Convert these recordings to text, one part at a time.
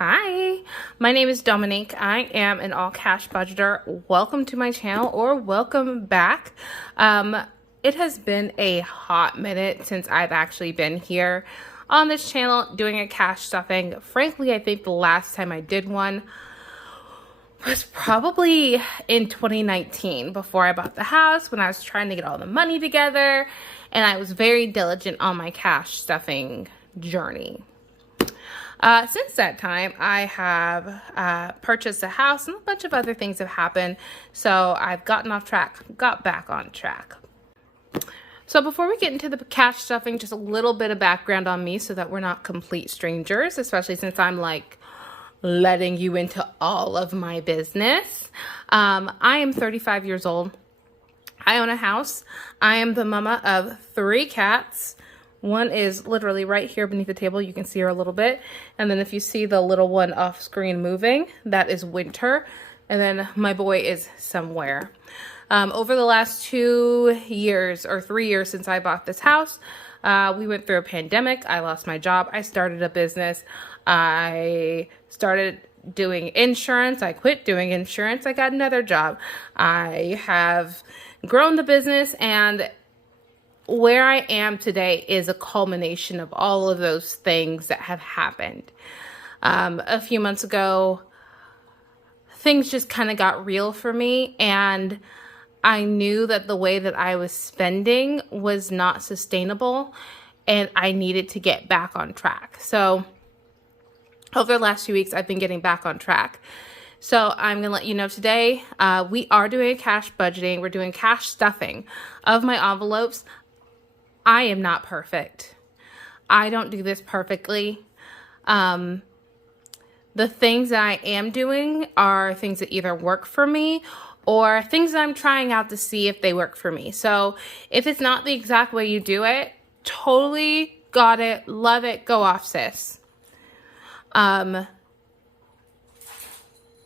Hi, my name is Dominique. I am an all cash budgeter. Welcome to my channel, or welcome back. It has been a hot minute since I've actually been here on this channel doing a cash stuffing. Frankly, I think the last time I did one was probably in 2019 before I bought the house, when I was trying to get all the money together, and I was very diligent on my cash stuffing journey. Since that time, I have purchased a house, and a bunch of other things have happened. So I've gotten off track, got back on track. So before we get into the cash stuffing, just a little bit of background on me so that we're not complete strangers, especially since I'm like letting you into all of my business. I am 35 years old. I own a house. I am the mama of 3 cats. One is literally right here beneath the table. You can see her a little bit. And then if you see the little one off screen moving, that is Winter. And then my boy is somewhere. Over the last 2 years or 3 years since I bought this house, we went through a pandemic. I lost my job. I started a business. I started doing insurance. I quit doing insurance. I got another job. I have grown the business, and where I am today is a culmination of all of those things that have happened. A few months ago, things just kind of got real for me, and I knew that the way that I was spending was not sustainable, and I needed to get back on track. So over the last few weeks, I've been getting back on track. So I'm going to let you know today, we are doing cash budgeting. We're doing cash stuffing of my envelopes. I am not perfect. I don't do this perfectly. The things that I am doing are things that either work for me or things that I'm trying out to see if they work for me. So if it's not the exact way you do it, totally got it, love it, go off, sis.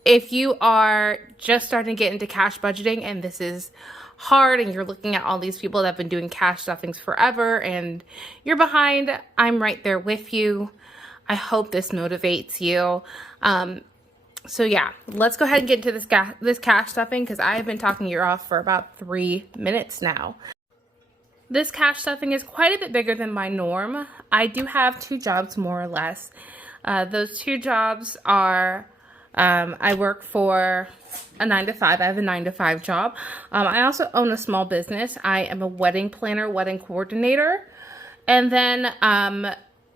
If you are just starting to get into cash budgeting and this is hard and you're looking at all these people that have been doing cash stuffings forever and you're behind, I'm right there with you. I hope this motivates you. So yeah, let's go ahead and get into this cash stuffing, because I have been talking your off for about 3 minutes now. This cash stuffing is quite a bit bigger than my norm. I do have 2 jobs, more or less. Those 2 jobs are, I work for a 9-to-5. I have a 9-to-5 job. I also own a small business. I am a wedding planner, wedding coordinator. And then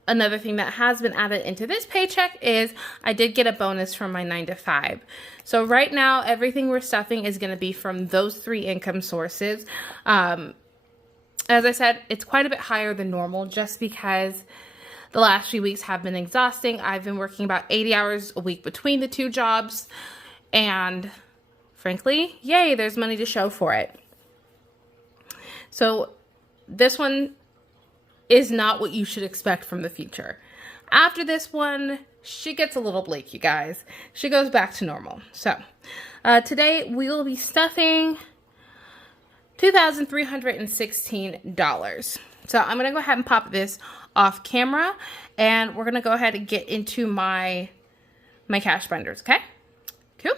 another thing that has been added into this paycheck is I did get a bonus from my 9-to-5. So right now, everything we're stuffing is going to be from those 3 income sources. As I said, it's quite a bit higher than normal just because the last few weeks have been exhausting. I've been working about 80 hours a week between the 2 jobs. And frankly, yay, there's money to show for it. So this one is not what you should expect from the future. After this one, she gets a little bleak, you guys. She goes back to normal. So today we will be stuffing $2,316. So I'm going to go ahead and pop this off camera, and we're going to go ahead and get into my cash binders, okay? Cool.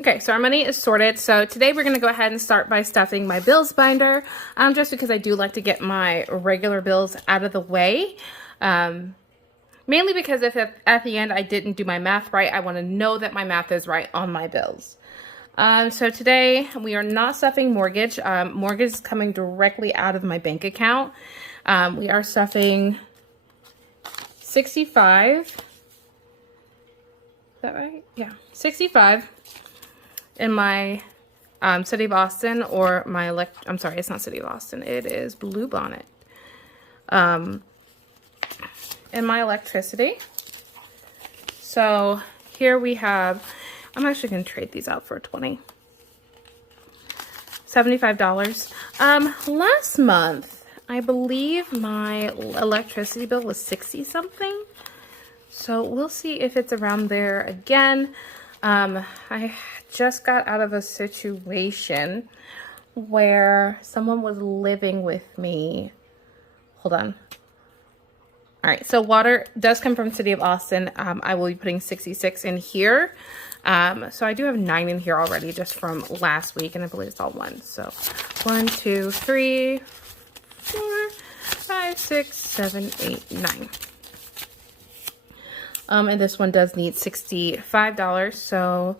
Okay, so our money is sorted. So today we're going to go ahead and start by stuffing my bills binder, just because I do like to get my regular bills out of the way. Mainly because if at the end I didn't do my math right, I want to know that my math is right on my bills. So today we are not stuffing mortgage. Mortgage is coming directly out of my bank account. We are stuffing 65. Is that right? Yeah, 65 in my City of Austin or my I'm sorry, it's not City of Austin. It is Blue Bonnet. And my electricity. So here we have, I'm actually going to trade these out for $75. Last month, I believe my electricity bill was 60 something. So we'll see if it's around there again. I just got out of a situation where someone was living with me. Hold on. All right, so water does come from City of Austin. I will be putting 66 in here. So I do have 9 in here already just from last week, and I believe it's all 1. So 1, 2, 3, 4, 5, 6, 7, 8, 9. And this one does need $65. So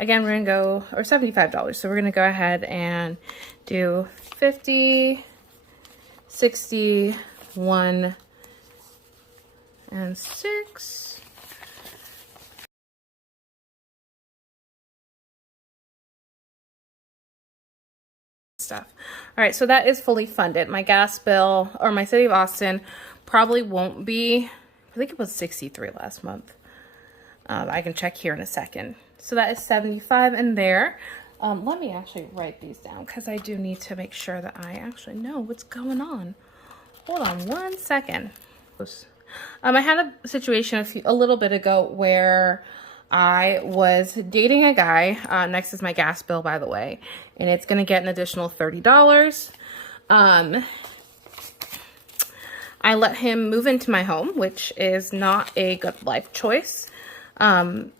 again, we're gonna go, or $75. So we're gonna go ahead and do 50, 60, 1, and 6. Stuff. All right, so that is fully funded. My gas bill, or my City of Austin, probably won't be, I think it was 63 last month. I can check here in a second. So that is 75 in there. Let me actually write these down because I do need to make sure that I actually know what's going on. Hold on 1 second. I had a situation a little bit ago where I was dating a guy. Next is my gas bill, by the way, and it's going to get an additional $30. I let him move into my home, which is not a good life choice. And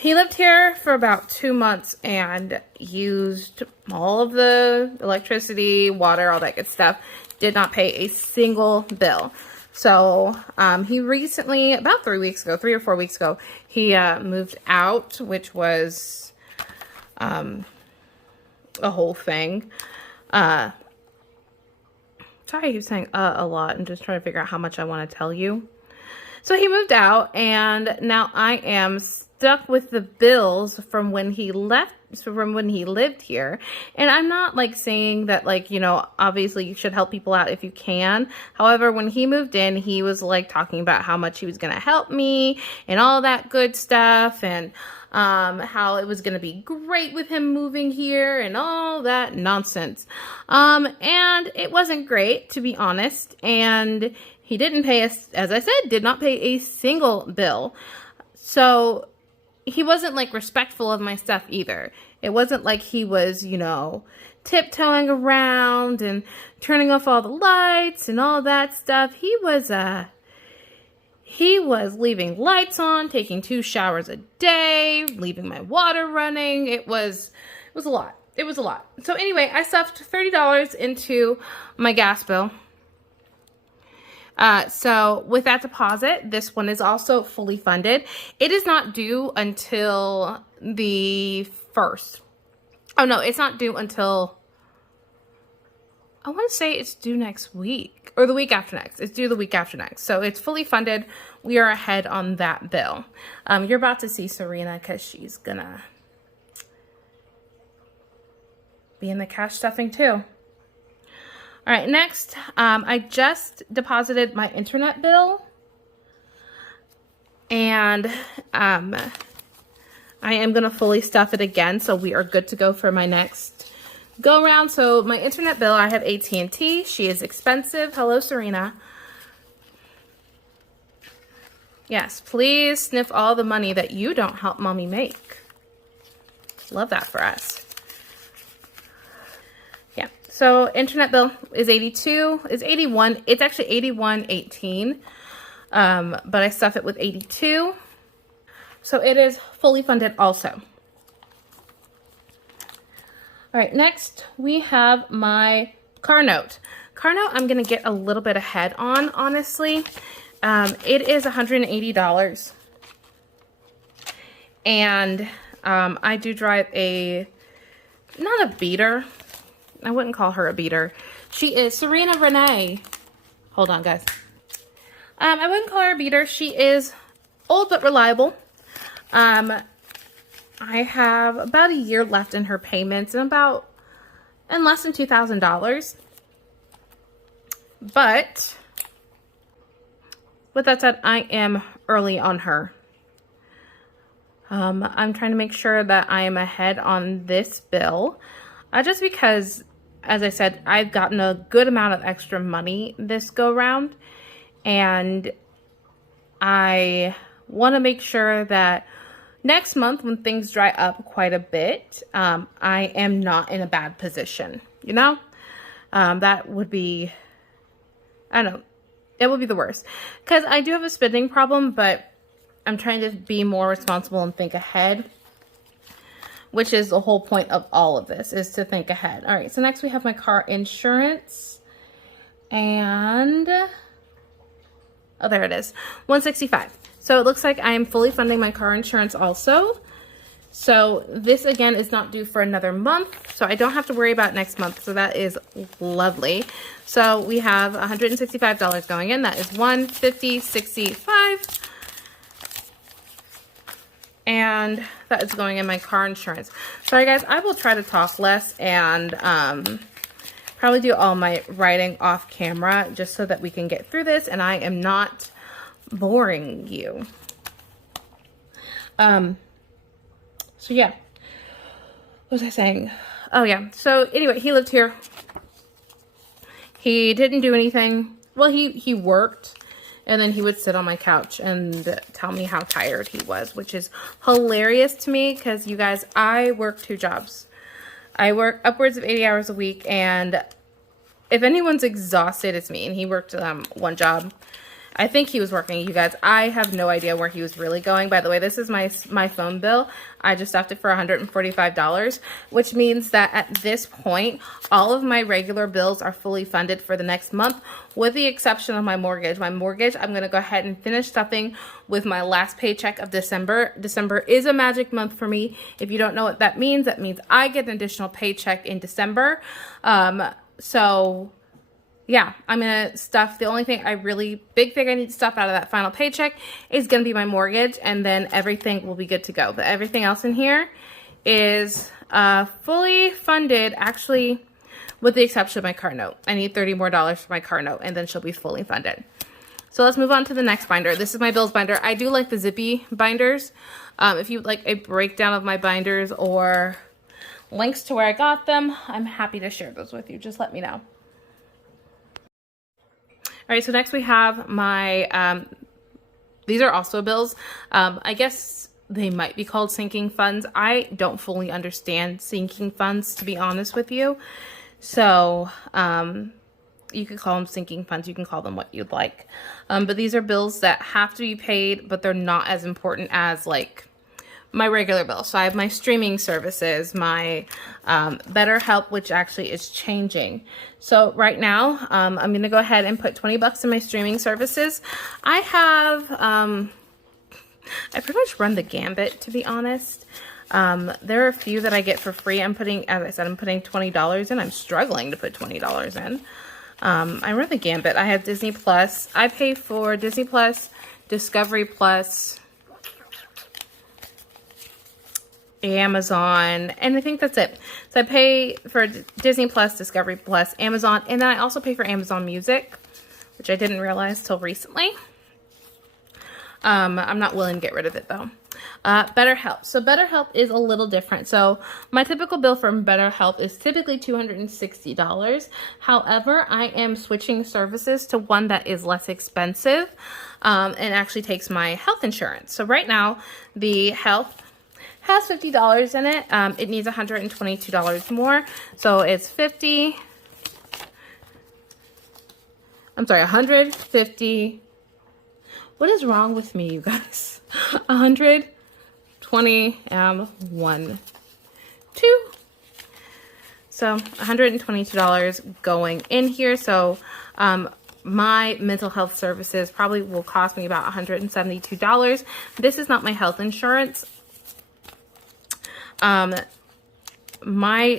he lived here for about 2 months and used all of the electricity, water, all that good stuff. Did not pay a single bill. So he recently, about 3 weeks ago, 3 or 4 weeks ago, he moved out, which was a whole thing. Sorry, I keep saying a lot. I'm just trying to figure out how much I want to tell you. So he moved out, and now I am stuck with the bills from when he left, from when he lived here. And I'm not like saying that, like, you know, obviously you should help people out if you can. However, when he moved in, he was like talking about how much he was going to help me and all that good stuff, and how it was going to be great with him moving here and all that nonsense. And it wasn't great, to be honest. And he didn't pay us, as I said, did not pay a single bill. So he wasn't like respectful of my stuff either. It wasn't like he was, you know, tiptoeing around and turning off all the lights and all that stuff. He was leaving lights on, taking 2 showers a day, leaving my water running. It was a lot. It was a lot. So anyway, I stuffed $30 into my gas bill. So with that deposit, this one is also fully funded. It is not due until the 1st. Oh no, it's not due until, I want to say it's due next week or the week after next. It's due the week after next. So it's fully funded. We are ahead on that bill. You're about to see Serena because she's gonna be in the cash stuffing too. All right, next, I just deposited my internet bill, and I am going to fully stuff it again, so we are good to go for my next go around. So my internet bill, I have AT&T. She is expensive. Hello, Serena. Yes, please sniff all the money that you don't help mommy make. Love that for us. So internet bill is 81. It's actually 81.18. But I stuff it with 82. So it is fully funded also. All right, next we have my car note. Car note I'm going to get a little bit ahead on, honestly. It is $180. And I do drive not a beater. I wouldn't call her a beater. She is Serena Renee. Hold on, guys. I wouldn't call her a beater. She is old but reliable. I have about a year left in her payments and less than $2,000. But with that said, I am early on her. I'm trying to make sure that I am ahead on this bill, just because, as I said, I've gotten a good amount of extra money this go round, and I want to make sure that next month, when things dry up quite a bit, I am not in a bad position, you know? That would be, I don't know, it would be the worst. Because I do have a spending problem, but I'm trying to be more responsible and think ahead, which is the whole point of all of this, is to think ahead. All right, so next we have my car insurance. And, oh, there it is, $165. So it looks like I am fully funding my car insurance also. So this, again, is not due for another month, so I don't have to worry about next month. So that is lovely. So we have $165 going in. That is $150.65. And that is going in my car insurance. Sorry, guys, I will try to talk less and probably do all my writing off camera just so that we can get through this and I am not boring you. So yeah, what was I saying? Oh yeah, so anyway, he lived here. He didn't do anything. Well, he worked, and then he would sit on my couch and tell me how tired he was, which is hilarious to me because, you guys, I work 2 jobs. I work upwards of 80 hours a week, and if anyone's exhausted, it's me. And he worked 1 job. I think he was working, you guys. I have no idea where he was really going. By the way, this is my phone bill. I just stopped it for $145, which means that at this point, all of my regular bills are fully funded for the next month, with the exception of my mortgage. My mortgage, I'm going to go ahead and finish stuffing with my last paycheck of December. December is a magic month for me. If you don't know what that means I get an additional paycheck in December. So yeah, I'm going to stuff. The only thing big thing I need to stuff out of that final paycheck is going to be my mortgage, and then everything will be good to go. But everything else in here is fully funded, actually, with the exception of my car note. I need $30 more for my car note, and then she'll be fully funded. So let's move on to the next binder. This is my bills binder. I do like the zippy binders. If you would like a breakdown of my binders or links to where I got them, I'm happy to share those with you. Just let me know. All right, so next we have my, these are also bills. I guess they might be called sinking funds. I don't fully understand sinking funds, to be honest with you. So you could call them sinking funds. You can call them what you'd like. But these are bills that have to be paid, but they're not as important as, like, my regular bill. So I have my streaming services, my BetterHelp, which actually is changing. So right now, I'm going to go ahead and put $20 in my streaming services. I have, I pretty much run the gambit, to be honest. There are a few that I get for free. I'm putting, as I said, I'm putting $20 in. I'm struggling to put $20 in. I run the gambit. I have Disney Plus. I pay for Disney Plus, Discovery Plus, Amazon, and I think that's it. So I pay for Disney Plus, Discovery Plus, Amazon, and then I also pay for Amazon Music, which I didn't realize till recently. I'm not willing to get rid of it though. BetterHelp. So BetterHelp is a little different. So my typical bill from BetterHelp is typically $260. However, I am switching services to one that is less expensive and actually takes my health insurance. So right now, the health has $50 in it. It needs $122 more. So it's 50. I'm sorry, 150. What is wrong with me, you guys? 120 and 1, 2. So $122 going in here. So my mental health services probably will cost me about $172. This is not my health insurance. My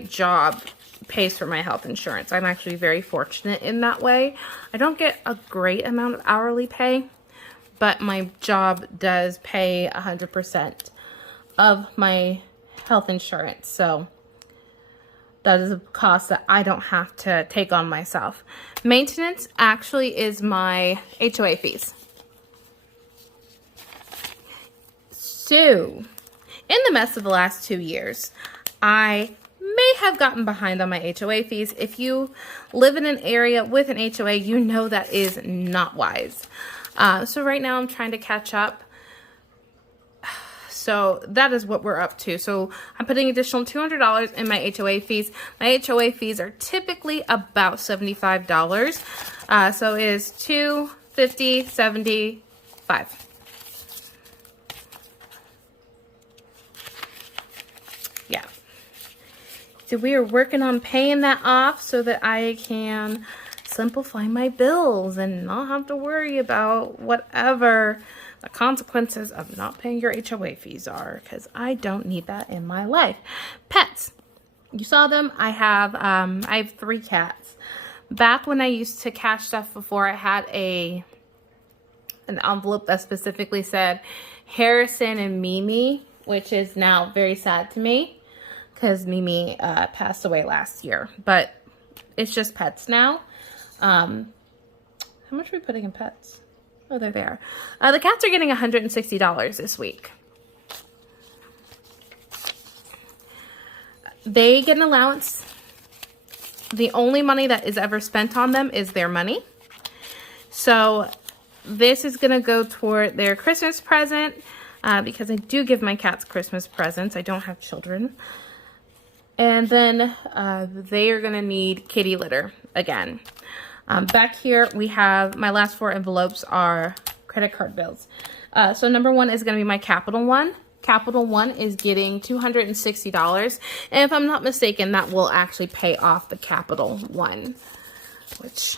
job pays for my health insurance. I'm actually very fortunate in that way. I don't get a great amount of hourly pay, but my job does pay 100% of my health insurance. So that is a cost that I don't have to take on myself. Maintenance actually is my HOA fees. So, in the mess of the last 2 years, I may have gotten behind on my HOA fees. If you live in an area with an HOA, you know that is not wise. So right now I'm trying to catch up. So that is what we're up to. So I'm putting additional $200 in my HOA fees. My HOA fees are typically about $75. So it is $250, $75. Yeah. So we are working on paying that off so that I can simplify my bills and not have to worry about whatever the consequences of not paying your HOA fees are, because I don't need that in my life. Pets. You saw them. I have 3 cats. Back when I used to cash stuff before, I had an envelope that specifically said Harrison and Mimi, which is now very sad to me because Mimi passed away last year. But it's just pets now. How much are we putting in pets? Oh, they're there. The cats are getting $160 this week. They get an allowance. The only money that is ever spent on them is their money. So this is going to go toward their Christmas present because I do give my cats Christmas presents. I don't have children. And then they are going to need kitty litter again. Back here, we have my last 4 envelopes are credit card bills. So number 1 is going to be my Capital One. Capital One is getting $260. And if I'm not mistaken, that will actually pay off the Capital One, which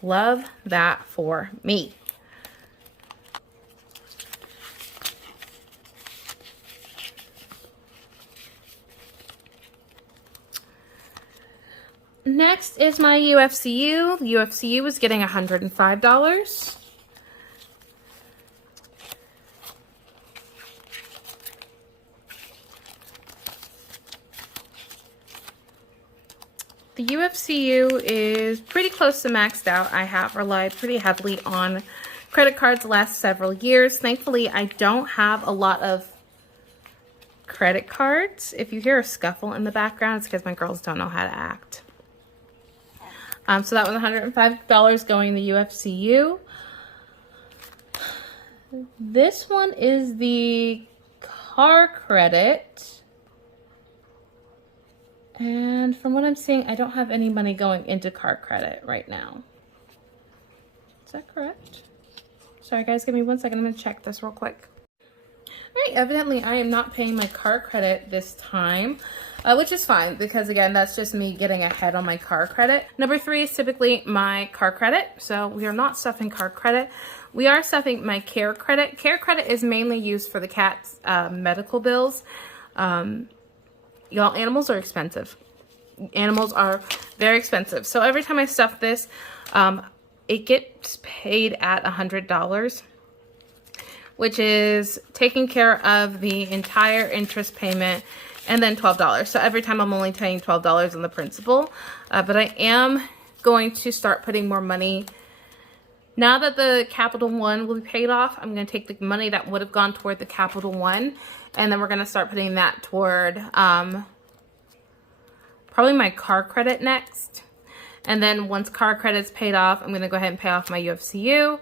love that for me. Next is my UFCU. The UFCU is getting $105. The UFCU is pretty close to maxed out. I have relied pretty heavily on credit cards the last several years. Thankfully, I don't have a lot of credit cards. If you hear a scuffle in the background, it's because my girls don't know how to act. So that was $105 going to UFCU. This one is the car credit. And from what I'm seeing, I don't have any money going into car credit right now. Is that correct? Sorry guys, give me 1 second. I'm going to check this real quick. Alright, evidently I am not paying my car credit this time, which is fine because again, that's just me getting ahead on my car credit. Number 3 is typically my car credit, so we are not stuffing car credit. We are stuffing my care credit. Care credit is mainly used for the cat's medical bills. Y'all, animals are expensive. Animals are very expensive. So every time I stuff this, it gets paid at $100. Which is taking care of the entire interest payment and then $12. So every time I'm only paying $12 on the principal. But I am going to start putting more money. Now that the Capital One will be paid off, I'm going to take the money that would have gone toward the Capital One. And then we're going to start putting that toward probably my car credit next. And then once car credit's paid off, I'm going to go ahead and pay off my UFCU.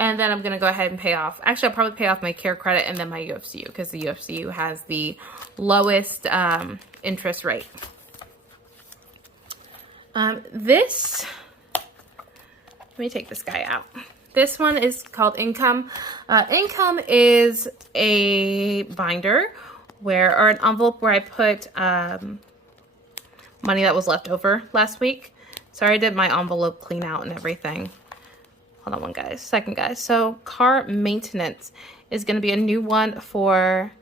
And then I'm going to go ahead and pay off, actually I'll probably pay off my care credit and then my UFCU because the UFCU has the lowest interest rate. Let me take this guy out. This one is called Income. Income is a binder or an envelope where I put money that was left over last week. Sorry, I did my envelope clean out and everything. Hold on one guys, second guys. So car maintenance is going to be a new one for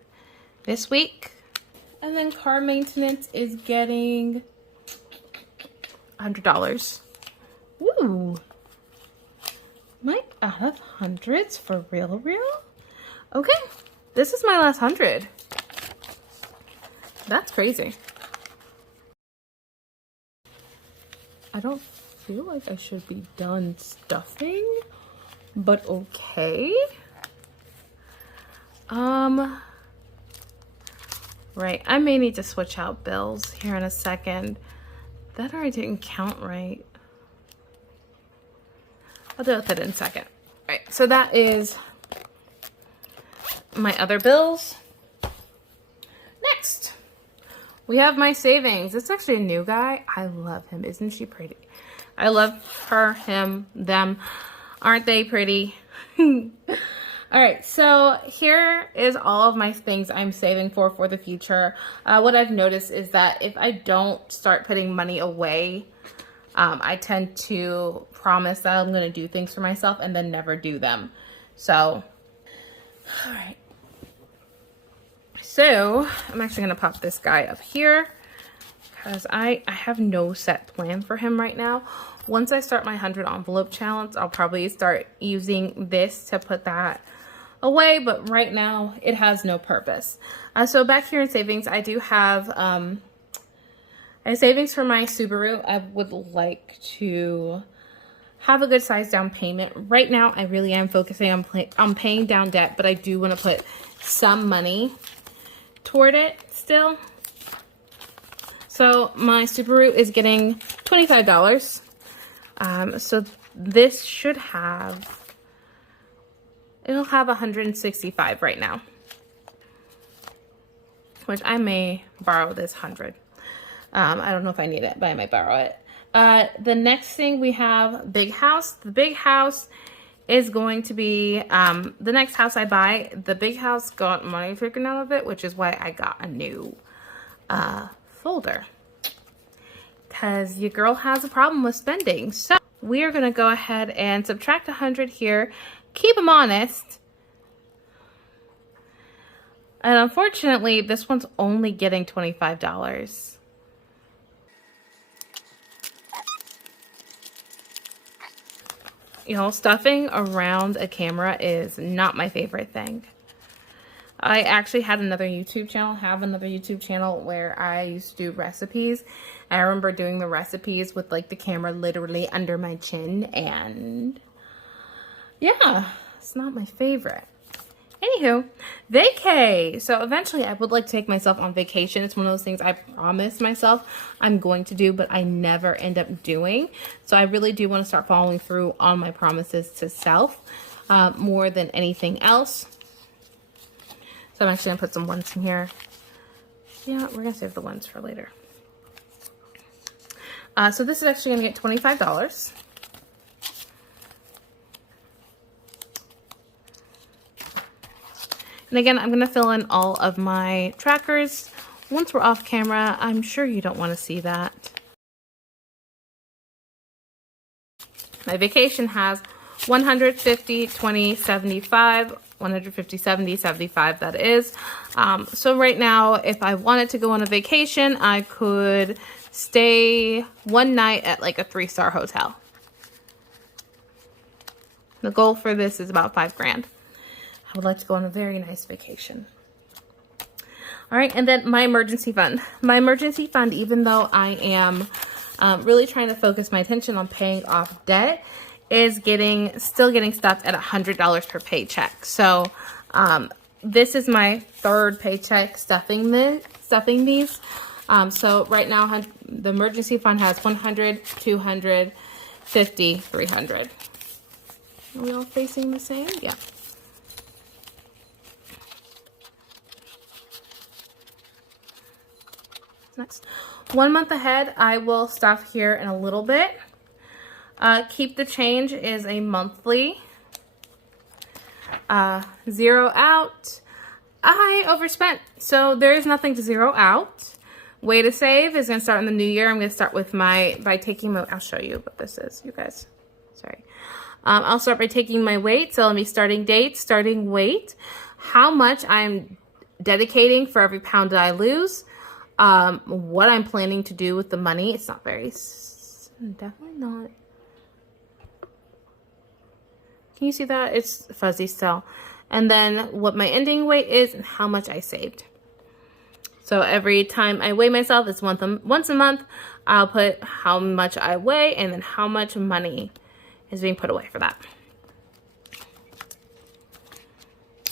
this week. And then car maintenance is getting $100. Ooh. Am I out of hundreds for real? Okay, this is my last 100. That's crazy. I don't feel like I should be done stuffing, but okay. Right, I may need to switch out bills here in a second. That already didn't count right. I'll deal with it in a second. All right, so that is my other bills. Next, we have my savings. It's actually a new guy. I love him. Isn't she pretty? I love her, him, them. Aren't they pretty? All right, so here is all of my things I'm saving for the future. What I've noticed is that if I don't start putting money away, I tend to promise that I'm going to do things for myself and then never do them. So, all right. So, I'm actually going to pop this guy up here because I have no set plan for him right now. Once I start my 100 envelope challenge, I'll probably start using this to put that away, but right now it has no purpose. So back here in savings, I do have a savings for my Subaru. I would like to have a good size down payment. Right now, I really am focusing on paying down debt, but I do want to put some money toward it still. So my Subaru is getting $25. So this should have, it'll have 165 right now, which I may borrow this 100. I don't know if I need it, but I might borrow it. The next thing we have, big house. The big house is going to be the next house I buy. The big house got money taken out of it, which is why I got a new folder. Because your girl has a problem with spending. So we are going to go ahead and subtract 100 here. Keep them honest. And unfortunately, this one's only getting $25. You know, stuffing around a camera is not my favorite thing. I actually had another YouTube channel, where I used to do recipes. I remember doing the recipes with like the camera literally under my chin, and yeah, it's not my favorite. Anywho, vacay. So eventually I would like to take myself on vacation. It's one of those things I promised myself I'm going to do, but I never end up doing. So I really do want to start following through on my promises to self more than anything else. So I'm actually going to put some ones in here. Yeah, we're going to save the ones for later. So this is actually going to get $25. And again, I'm going to fill in all of my trackers. Once we're off camera, I'm sure you don't want to see that. My vacation has 150, 20, 75, 150, 70, 75, that is. So right now, if I wanted to go on a vacation, I could stay one night at like a 3-star hotel. The goal for this is about $5 grand. I would like to go on a very nice vacation. All right, and then my emergency fund. My emergency fund, even though I am really trying to focus my attention on paying off debt, is still getting stuffed at $100 per paycheck. So this is my third paycheck stuffing these. So right now the emergency fund has 100, 200, 50, 300. Are we all facing the same? Yeah. Next, 1 month ahead, I will stuff here in a little bit. Keep the change is a monthly. Zero out. I overspent, so there is nothing to zero out. Way to save is going to start in the new year. I'm going to start with I'll show you what this is, you guys. Sorry. I'll start by taking my weight. So let me starting date, starting weight, how much I'm dedicating for every pound that I lose. What I'm planning to do with the money. It's not very, definitely not. Can you see that? It's fuzzy still. And then what my ending weight is and how much I saved. So every time I weigh myself, it's once a month, I'll put how much I weigh and then how much money is being put away for that.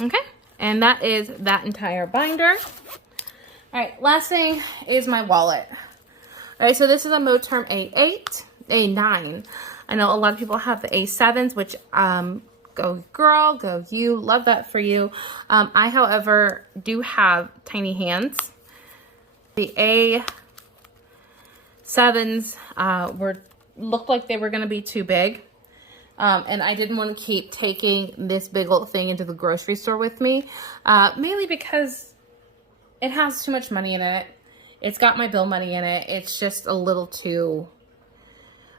Okay, and that is that entire binder. All right, last thing is my wallet. All right, so this is a Moterm A8, A9. I know a lot of people have the A7s, which go girl, go you, love that for you. I, however, do have tiny hands. The A7s looked like they were going to be too big. And I didn't want to keep taking this big old thing into the grocery store with me, mainly because it has too much money in it. It's got my bill money in it. It's just a little too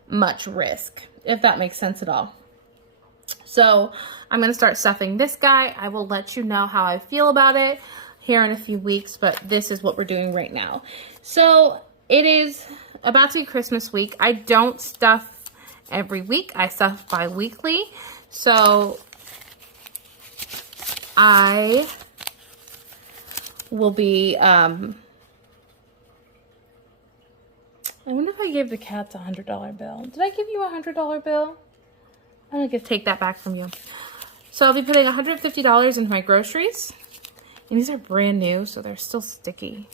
much risk, if that makes sense at all. So I'm going to start stuffing this guy. I will let you know how I feel about it here in a few weeks, but this is what we're doing right now. So it is about to be Christmas week. I don't stuff every week. I stuff bi-weekly. So I will be, I wonder if I gave the cats a $100 bill. Did I give you a $100 bill? I'm gonna take that back from you. So I'll be putting $150 into my groceries. And these are brand new, so they're still sticky.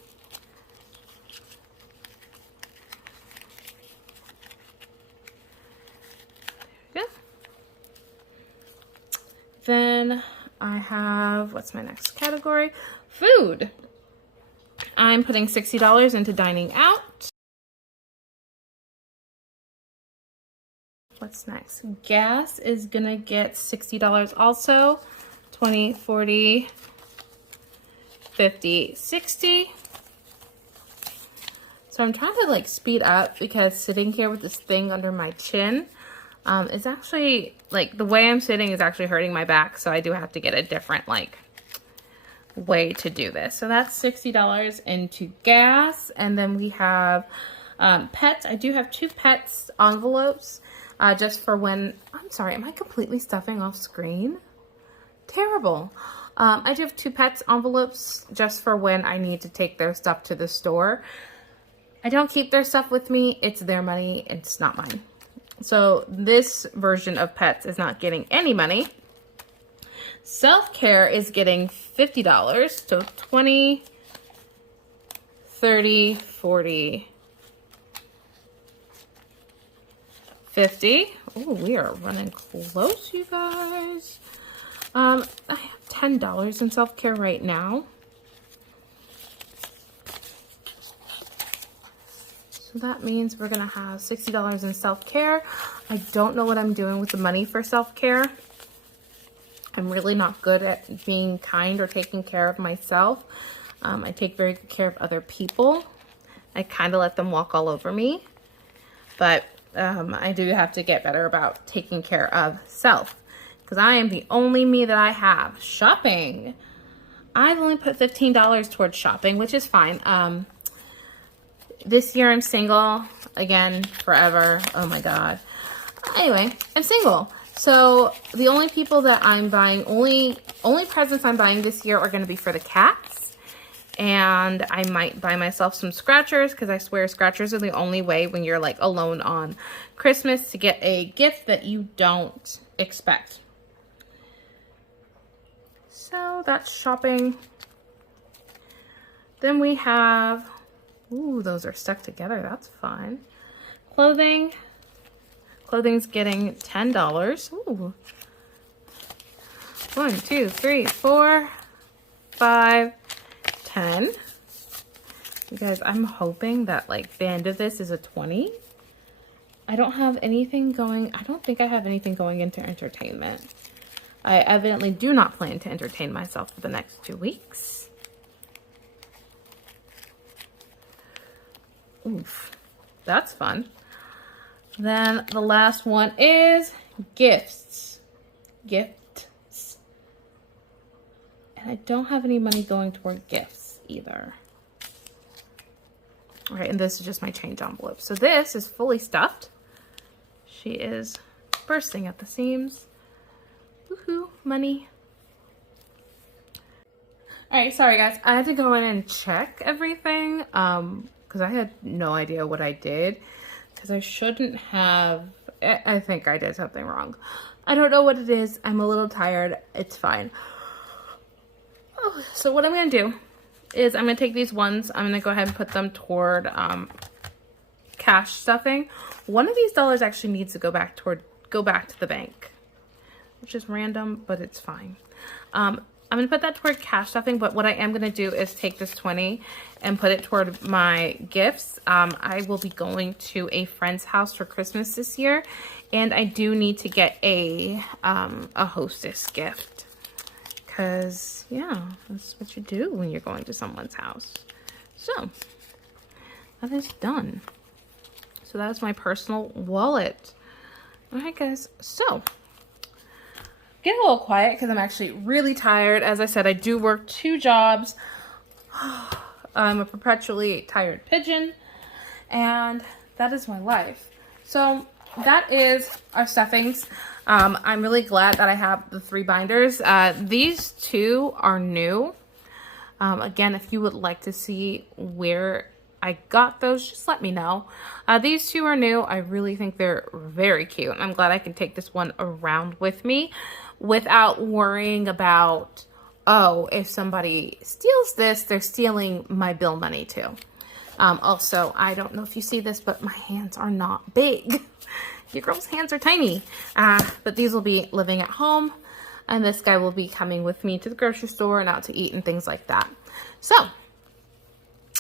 There we go. Then I have, what's my next category? Food. I'm putting $60 into dining out. What's next? Gas is gonna get $60 also. 20, 40, 50, 60. So I'm trying to like speed up because sitting here with this thing under my chin is actually, like, the way I'm sitting is actually hurting my back. So I do have to get a different like way to do this. So that's $60 into gas. And then we have pets. I do have 2 pets envelopes. Just for when, I'm sorry, am I completely stuffing off screen? Terrible. I do have 2 pets envelopes just for when I need to take their stuff to the store. I don't keep their stuff with me. It's their money. It's not mine. So this version of pets is not getting any money. Self-care is getting $50. So 20, 30, 40, 50. Oh, we are running close, you guys. I have $10 in self-care right now. So that means we're gonna have $60 in self-care. I don't know what I'm doing with the money for self-care. I'm really not good at being kind or taking care of myself. I take very good care of other people. I kind of let them walk all over me. But I do have to get better about taking care of self, because I am the only me that I have. Shopping. I've only put $15 towards shopping, which is fine. This year I'm single again, forever. Oh my God. Anyway, I'm single. So the only people that I'm buying, only presents I'm buying this year are going to be for the cats. And I might buy myself some scratchers, because I swear scratchers are the only way when you're like alone on Christmas to get a gift that you don't expect. So that's shopping. Then we have, ooh, those are stuck together. That's fun. Clothing. Clothing's getting $10. Ooh. 1, 2, 3, 4, 5, 10. You guys, I'm hoping that like the end of this is a 20. I don't have anything going. I don't think I have anything going into entertainment. I evidently do not plan to entertain myself for the next 2 weeks. Oof, that's fun. Then the last one is gifts. Gifts. And I don't have any money going toward gifts either. All right, and this is just my change envelope. So this is fully stuffed. She is bursting at the seams. Woohoo, money. All right, sorry guys. I had to go in and check everything because I had no idea what I did, because I shouldn't have. I think I did something wrong. I don't know what it is. I'm a little tired. It's fine. Oh, so what I'm going to do is I'm going to take these ones. I'm going to go ahead and put them toward cash stuffing. One of these dollars actually needs to go back to the bank, which is random, but it's fine. I'm going to put that toward cash stuffing, but what I am going to do is take this 20 and put it toward my gifts. I will be going to a friend's house for Christmas this year, and I do need to get a hostess gift, because, yeah, that's what you do when you're going to someone's house. So, that is done. So that is my personal wallet. All right, guys, so get a little quiet because I'm actually really tired. As I said, I do work 2 jobs. I'm a perpetually tired pigeon, and that is my life. So that is our stuffings. I'm really glad that I have the 3 binders. These 2 are new. Again, if you would like to see where I got those, just let me know. These 2 are new. I really think they're very cute. I'm glad I can take this one around with me without worrying about, oh, if somebody steals this, they're stealing my bill money too. Also, I don't know if you see this, but my hands are not big. Your girl's hands are tiny. But these will be living at home, and this guy will be coming with me to the grocery store and out to eat and things like that. So,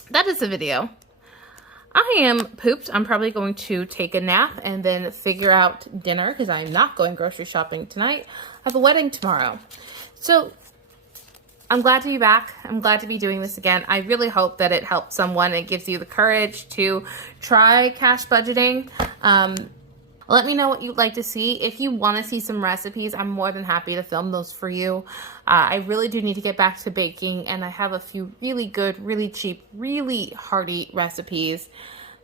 that is the video. I am pooped. I'm probably going to take a nap and then figure out dinner, because I'm not going grocery shopping tonight. I have a wedding tomorrow. So I'm glad to be back. I'm glad to be doing this again. I really hope that it helps someone. It gives you the courage to try cash budgeting. Let me know what you'd like to see. If you want to see some recipes, I'm more than happy to film those for you. I really do need to get back to baking, and I have a few really good, really cheap, really hearty recipes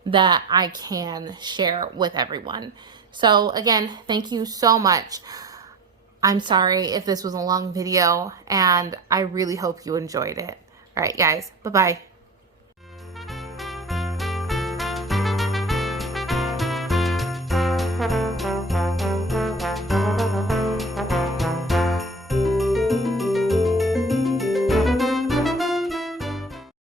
that I can share with everyone. So again, thank you so much. I'm sorry if this was a long video, and I really hope you enjoyed it. All right, guys, bye-bye.